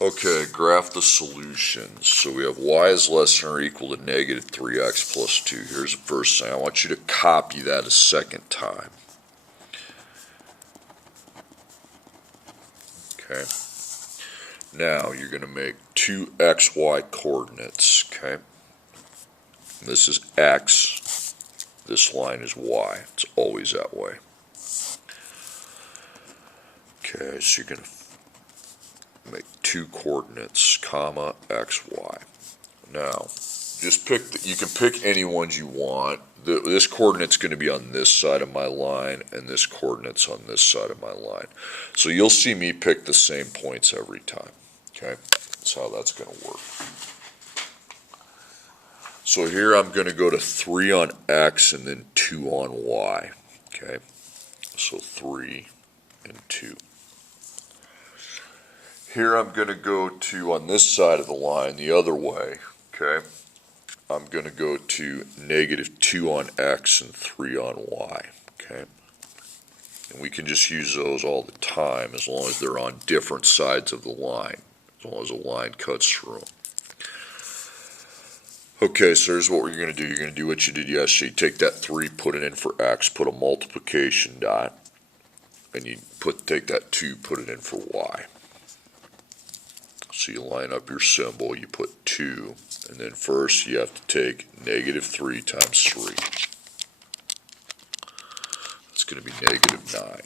Okay, graph the solutions. So we have y is less than or equal to negative 3x plus 2. Here's the first thing. I want you to copy that a second time. Okay. Now you're going to make two xy coordinates. Okay. This is x. This line is y. It's always that way. Okay, so you're going to make two coordinates, comma, xy. Now, just pick, you can pick any ones you want. This coordinate's going to be on this side of my line, and this coordinate's on this side of my line. So you'll see me pick the same points every time. Okay, that's how that's going to work. So here I'm going to go to 3 on x and then 2 on y. Okay, so 3 and 2. Here I'm going to go to, on this side of the line, the other way, okay, I'm going to go to negative 2 on x and 3 on y, okay? And we can just use those all the time as long as they're on different sides of the line, as long as a line cuts through them. Okay, so here's what we're going to do. You're going to do what you did yesterday. You take that 3, put it in for x, put a multiplication dot, and you take that 2, put it in for y. So you line up your symbol, you put 2, and then first you have to take negative 3 times 3. It's going to be negative 9.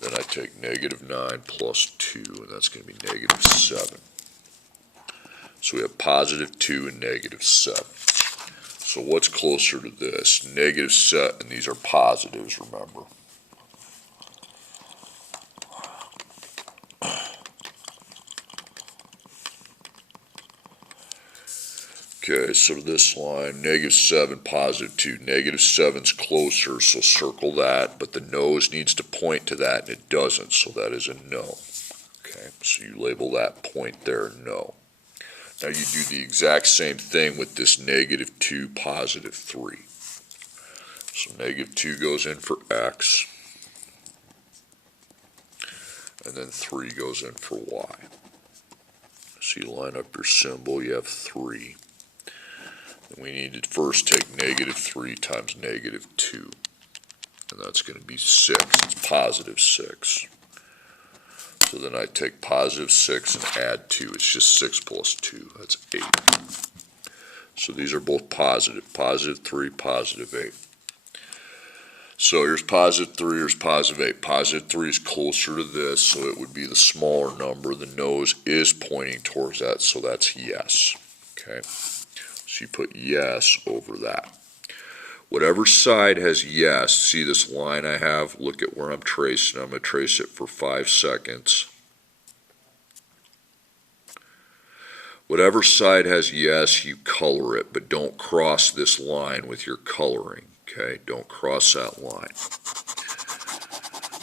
Then I take negative 9 plus 2, and that's going to be negative 7. So we have positive 2 and negative 7. So what's closer to this? Negative 7, and these are positives, remember. Okay, so this line, negative 7, positive 2. Negative 7's closer, so circle that, but the nose needs to point to that, and it doesn't, so that is a no. Okay, so you label that point there no. Now you do the exact same thing with this negative 2, positive 3. So negative 2 goes in for x, and then 3 goes in for y. So you line up your symbol, you have 3. And we need to first take negative 3 times negative 2. And that's going to be 6. It's positive 6. So then I take positive 6 and add 2. It's just 6 plus 2. That's 8. So these are both positive. Positive 3, positive 8. So here's positive 3, here's positive 8. Positive 3 is closer to this, so it would be the smaller number. The nose is pointing towards that, so that's yes. Okay. So you put yes over that. Whatever side has yes, see this line I have? Look at where I'm tracing. I'm going to trace it for 5 seconds. Whatever side has yes, you color it, but don't cross this line with your coloring. Okay, don't cross that line.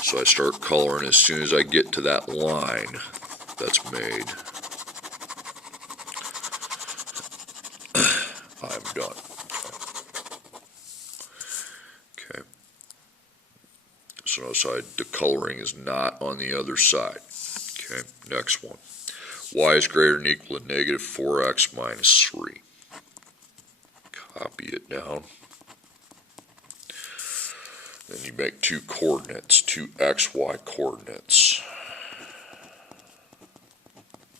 So I start coloring as soon as I get to that line that's made. I'm done. Okay. So notice the coloring is not on the other side. Okay, next one. Y is greater than or equal to negative 4x minus 3. Copy it down. Then you make two coordinates, two xy coordinates.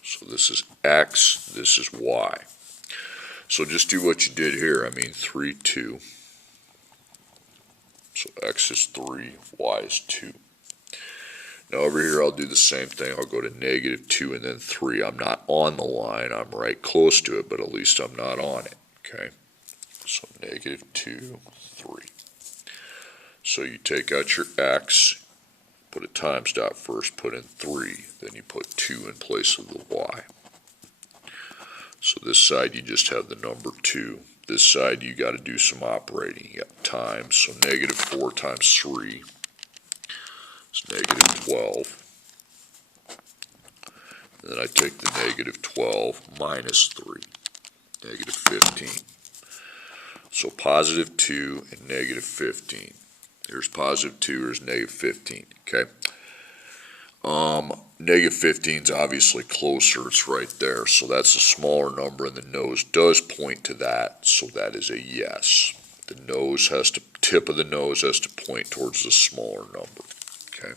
So this is x, this is y. So just do what you did here. I mean 3, 2. So x is 3, y is 2. Now over here I'll do the same thing. I'll go to negative 2 and then 3. I'm not on the line. I'm right close to it, but at least I'm not on it. Okay. So negative 2, 3. So you take out your x, put a times dot first, put in 3, then you put 2 in place of the y. So this side you just have the number 2. This side you got to do some operating. You got times, so negative 4 times 3 is negative 12. And then I take the negative 12 minus 3, negative 15. So positive 2 and negative 15. Here's positive 2, here's negative 15, okay? Negative 15 is obviously closer, it's right there, so that's a smaller number, and the nose does point to that, so that is a yes. The tip of the nose has to point towards the smaller number, okay?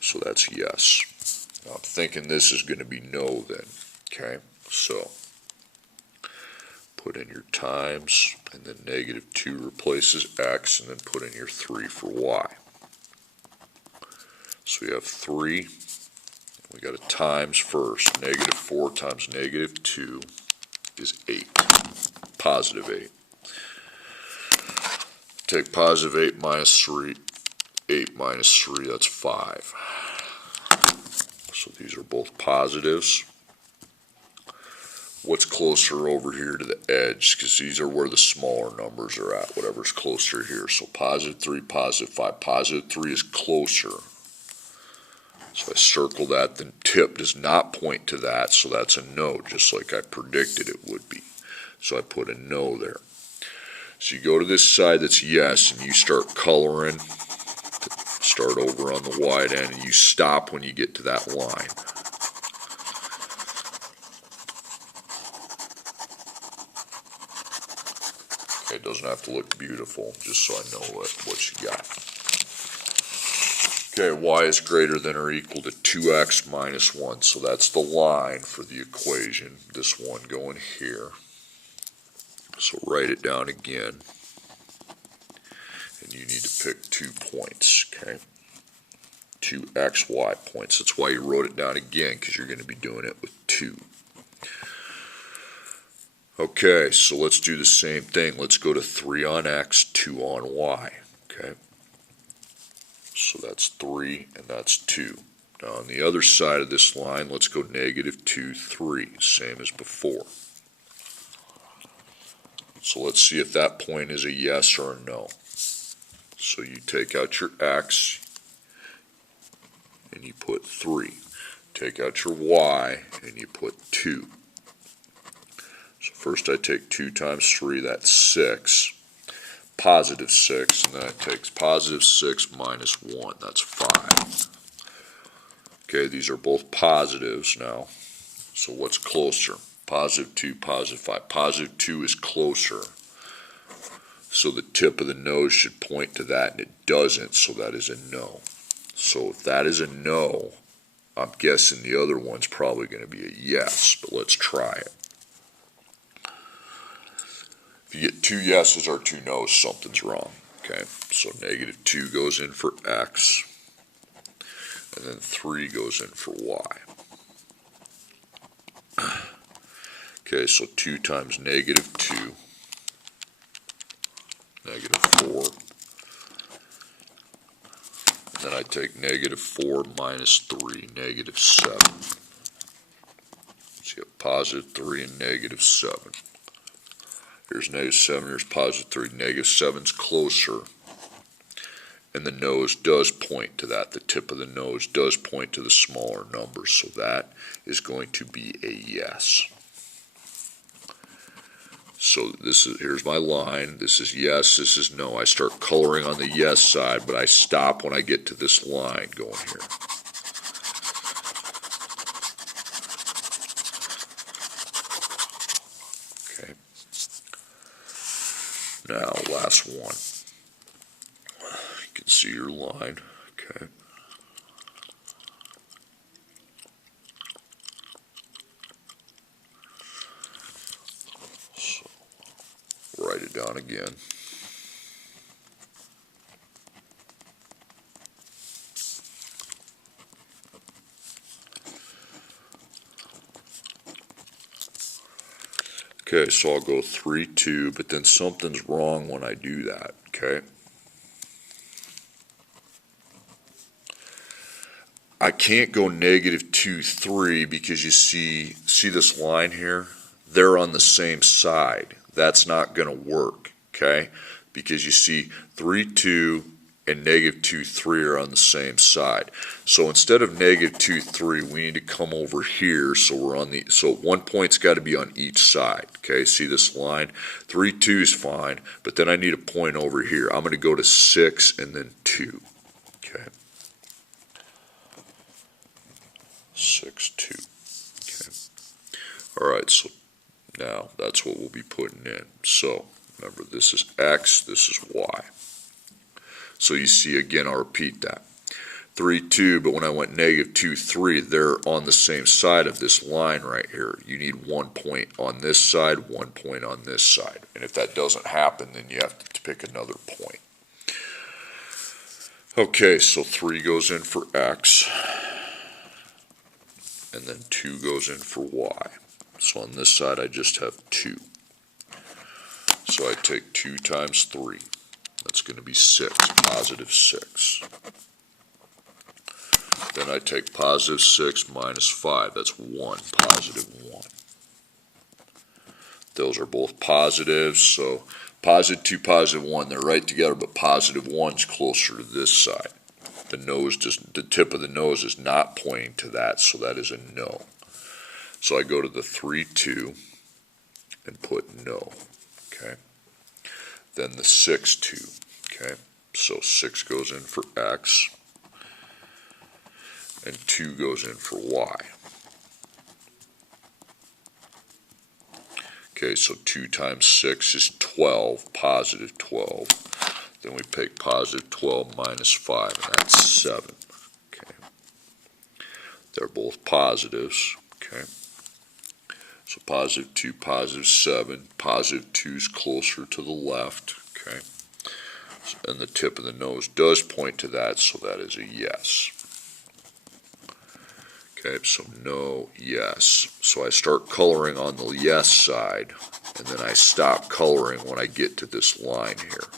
So that's yes. Now I'm thinking this is going to be no then, okay? So put in your times, and then negative 2 replaces x, and then put in your 3 for y. So we have 3, we got a times first. Negative 4 times negative 2 is 8, positive 8. Take positive 8 minus 3, 8 minus 3, that's 5. So these are both positives. What's closer over here to the edge? Because these are where the smaller numbers are at, whatever's closer here. So positive 3, positive 5. Positive 3 is closer. So I circle that. The tip does not point to that, so that's a no, just like I predicted it would be. So I put a no there. So you go to this side that's yes, and you start coloring. Start over on the wide end, and you stop when you get to that line. Okay, it doesn't have to look beautiful, just so I know what you got. Okay, y is greater than or equal to 2x minus 1, so that's the line for the equation, this one going here. So write it down again, and you need to pick 2 points, okay? 2 xy points. That's why you wrote it down again, because you're going to be doing it with 2. Okay, so let's do the same thing. Let's go to 3 on x, 2 on y, okay? So that's 3 and that's 2. Now on the other side of this line, let's go negative 2, 3, same as before. So let's see if that point is a yes or a no. So you take out your x and you put 3. Take out your y and you put 2. So first I take 2 times 3, that's 6. Positive 6, and then it takes positive 6 minus 1, that's 5. Okay, these are both positives now. So what's closer? Positive 2, positive 5. Positive 2 is closer. So the tip of the nose should point to that, and it doesn't, so that is a no. So if that is a no, I'm guessing the other one's probably going to be a yes, but let's try it. If you get 2 yeses or 2 no's, something's wrong. Okay, so negative 2 goes in for x, and then 3 goes in for y. Okay, so 2 times negative 2, negative 4. And then I take negative 4 minus 3, negative 7. So you have positive 3 and negative 7. Here's negative 7, here's positive 3. Negative 7's closer, and the nose does point to that. The tip of the nose does point to the smaller number, so that is going to be a yes. So here's my line. This is yes, this is no. I start coloring on the yes side, but I stop when I get to this line going here. Okay. Now, last one. You can see your line. Okay. So, write it down again. Okay, so I'll go 3, 2, but then something's wrong when I do that, okay? I can't go negative 2, 3 because you see this line here? They're on the same side. That's not going to work, okay? Because you see 3, 2 and negative 2, 3 are on the same side. So instead of negative 2, 3, we need to come over here. So one point's got to be on each side, okay? See this line? 3, 2 is fine, but then I need a point over here. I'm going to go to 6 and then 2, okay? right, so now that's what we'll be putting in. So remember, this is X, this is Y. So you see, again, I'll repeat that. 3, 2, but when I went negative 2, 3, they're on the same side of this line right here. You need 1 point on this side, 1 point on this side. And if that doesn't happen, then you have to pick another point. Okay, so 3 goes in for X, and then 2 goes in for Y. So on this side, I just have 2. So I take 2 times 3. That's going to be 6, positive 6. Then I take positive 6 minus 5. That's 1, positive 1. Those are both positives, so positive 2, positive 1, they're right together, but positive 1's closer to this side. The tip of the nose is not pointing to that, so that is a no. So I go to the 3, 2 and put no. Okay. Then the 6, 2. Okay. So 6 goes in for X, and 2 goes in for Y. Okay, so 2 times 6 is 12, positive 12. Then we pick positive 12 minus 5, and that's 7. Okay. They're both positives. Okay. So positive 2, positive 7. Positive 2 is closer to the left. Okay. And the tip of the nose does point to that, so that is a yes. Okay, so no, yes. So I start coloring on the yes side, and then I stop coloring when I get to this line here.